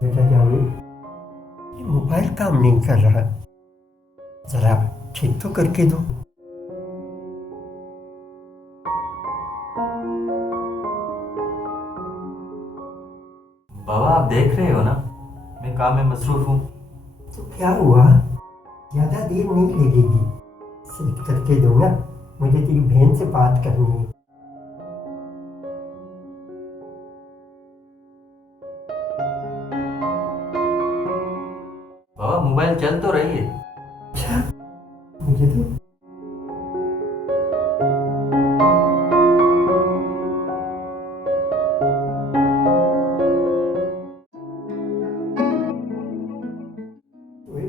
बेटा जावेद, ये मोबाइल काम नहीं कर रहा, जरा ठीक तो करके दो। बाबा, आप देख रहे हो ना, मैं काम में मसरूफ हूँ। तो क्या हुआ, ज्यादा देर नहीं लगेगी, सेट करके दो ना, मुझे तेरी बहन से बात करनी है। बाबा, मोबाइल चल तो रही है। अच्छा, मुझे तो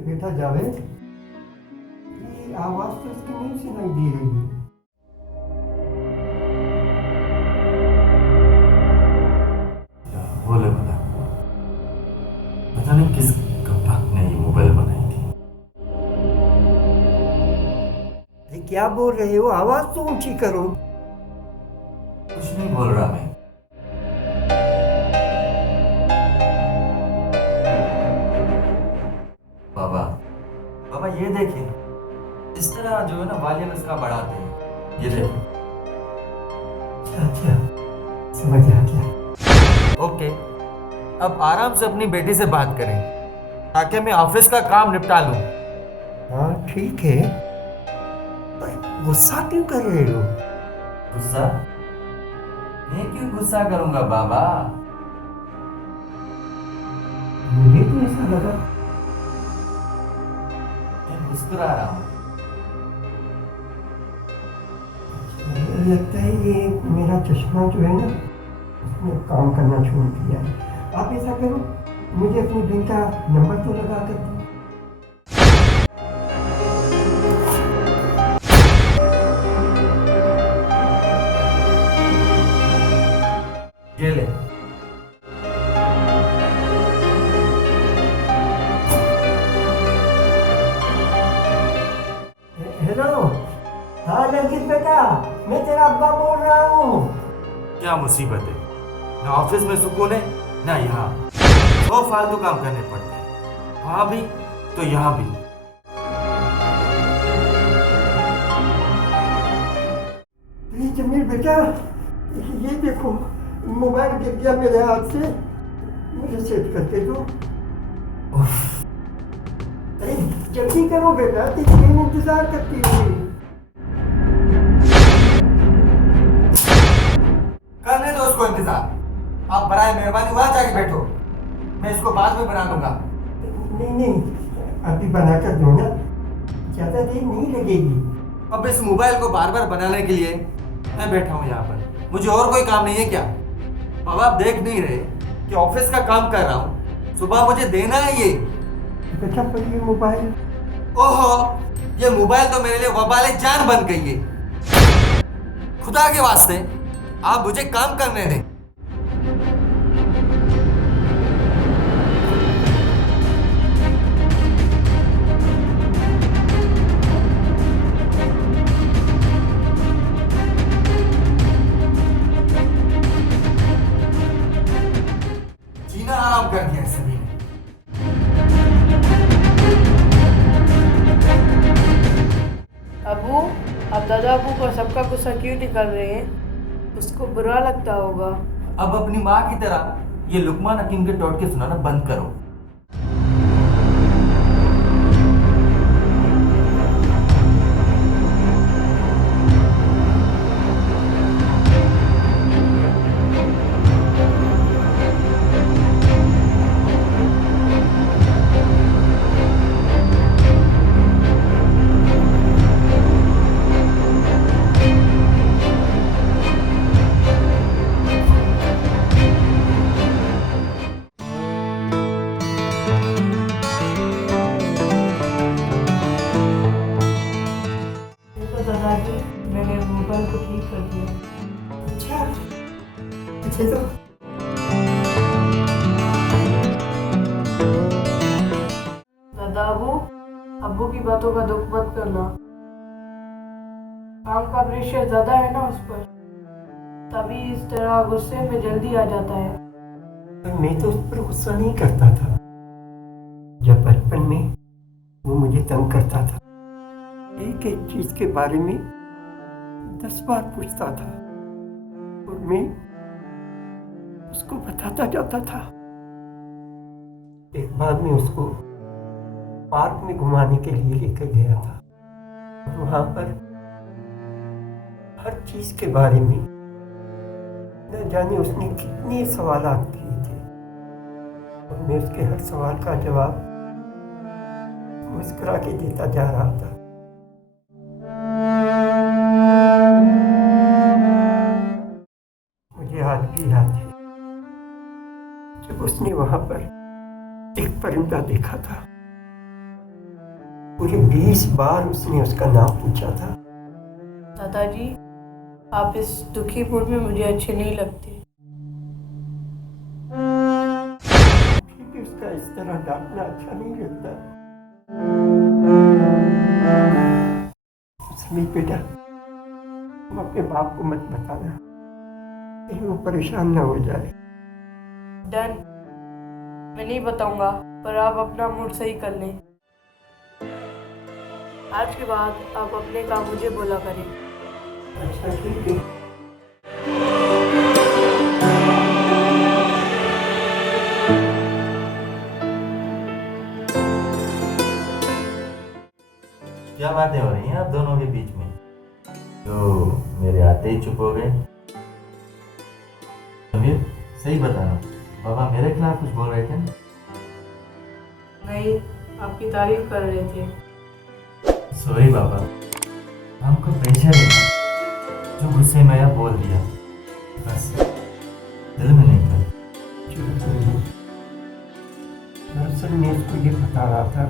बेटा जावेद, ये आवाज तो इसकी नहीं सुनाई दे रही। बोले बता, पता नहीं किस कपट ने ये मोबाइल बनाई थी। अरे क्या बोल रहे हो, आवाज तो ऊंची करो। कुछ नहीं बोल रहा मैं। बाबा, बाबा ये देखिए, इस तरह जो है ना वॉल्यूम इसका बढ़ाते हैं, ये देखो। अच्छा, समझ आ गया। ओके, अब आराम से अपनी बेटी से बात करें ताकि मैं ऑफिस का काम निपटा लूं। हाँ ठीक है, पर गुस्सा क्यों कर रहे हो? गुस्सा? मैं क्यों गुस्सा करूंगा बाबा? मुझे तो ऐसा लगा। मैं मुस्कुरा रहा हूँ। लगता है ये मेरा चश्मा जो है ना, उसने काम करना छोड़ दिया है। आप ऐसा करो, मुझे अपनी बहन का नंबर तो लगा कर दो। ये ले। हेलो, हाँ नरगिस बेटा, मैं तेरा अब्बा बोल रहा हूँ। क्या मुसीबत है, ना ऑफिस में सुकून है ना यहाँ। वो फालतू काम करने पड़ते हैं, वहां भी तो यहाँ भी। ये जमीर बेटा, ये देखो, मोबाइल गिर गया मेरे हाथ से, मुझे सेट करके दो। अरे जल्दी करो बेटा, तेरी बहन इंतजार करती हुई। करने दो उसको इंतजार। आप बराए मेहरबानी वहां जाके बैठो, मैं इसको बाद में बना दूंगा। नहीं नहीं, अभी बना कर दो ना, ज्यादा देर नहीं लगेगी। अब इस मोबाइल को बार बार बनाने के लिए मैं बैठा हूँ यहाँ पर, मुझे और कोई काम नहीं है क्या? बाबा, आप देख नहीं रहे कि ऑफिस का काम कर रहा हूँ, सुबह मुझे देना है ये। बेटा पर ये मोबाइल, ओहो, ये मोबाइल तो मेरे लिए वबाले जान बन गई है। खुदा के वास्ते आप मुझे काम करने दें। जीना आराम कर दिया सभी ने। अबू, अब दादा अबू को सबका गुस्सा क्यों निकाल रहे हैं? उसको बुरा लगता होगा। अब अपनी माँ की तरह ये लुकमान हकीम के टोटके सुनाना बंद करो। देखो दादाजी, मैंने मोबाइल को ठीक कर दिया। अच्छा अच्छा, तो दादा अबू, अब्बू की बातों का दुख मत करना। काम का प्रेशर ज्यादा है ना उस पर, तभी इस तरह गुस्से में जल्दी आ जाता है। पर मैं तो उस पर गुस्सा नहीं करता था। जब बचपन में वो मुझे तंग करता था, एक एक चीज के बारे में 10 बार पूछता था और मैं उसको बताता जाता था। एक बार मैं उसको पार्क में घुमाने के लिए लेकर गया था और वहां पर हर चीज के बारे में न जाने उसने कितने सवालात किए थे और मैं उसके हर सवाल का जवाब मुस्कुरा के देता जा रहा था। मुझे आज भी याद है जब उसने वहां पर एक परिंदा देखा था। पूरे 20 बार उसने उसका नाम पूछा था। दादाजी, आप इस दुखी मूड में मुझे अच्छे नहीं लगते। फिर भी उसका इस तरह डांटना अच्छा नहीं लगता। समीर बेटा, तुम अपने बाप को मत बताना, कहीं वो परेशान ना हो जाए। डन, मैं नहीं बताऊंगा, पर आप अपना मूड सही कर लें। आज के बाद आप अपने काम मुझे बोला करें। अच्छा ठीक है। क्या बातें हो रही हैं आप दोनों के बीच में जो मेरे आते ही चुप हो गए? समीर, सही बताना, पापा मेरे खिलाफ कुछ बोल रहे थे? नहीं, आपकी तारीफ कर रहे थे। सॉरी पापा, हमको प्रेशर है जो गुस्से में आया बोल दिया, बस दिल में नहीं था। दरअसल मैं इसको ये बता रहा था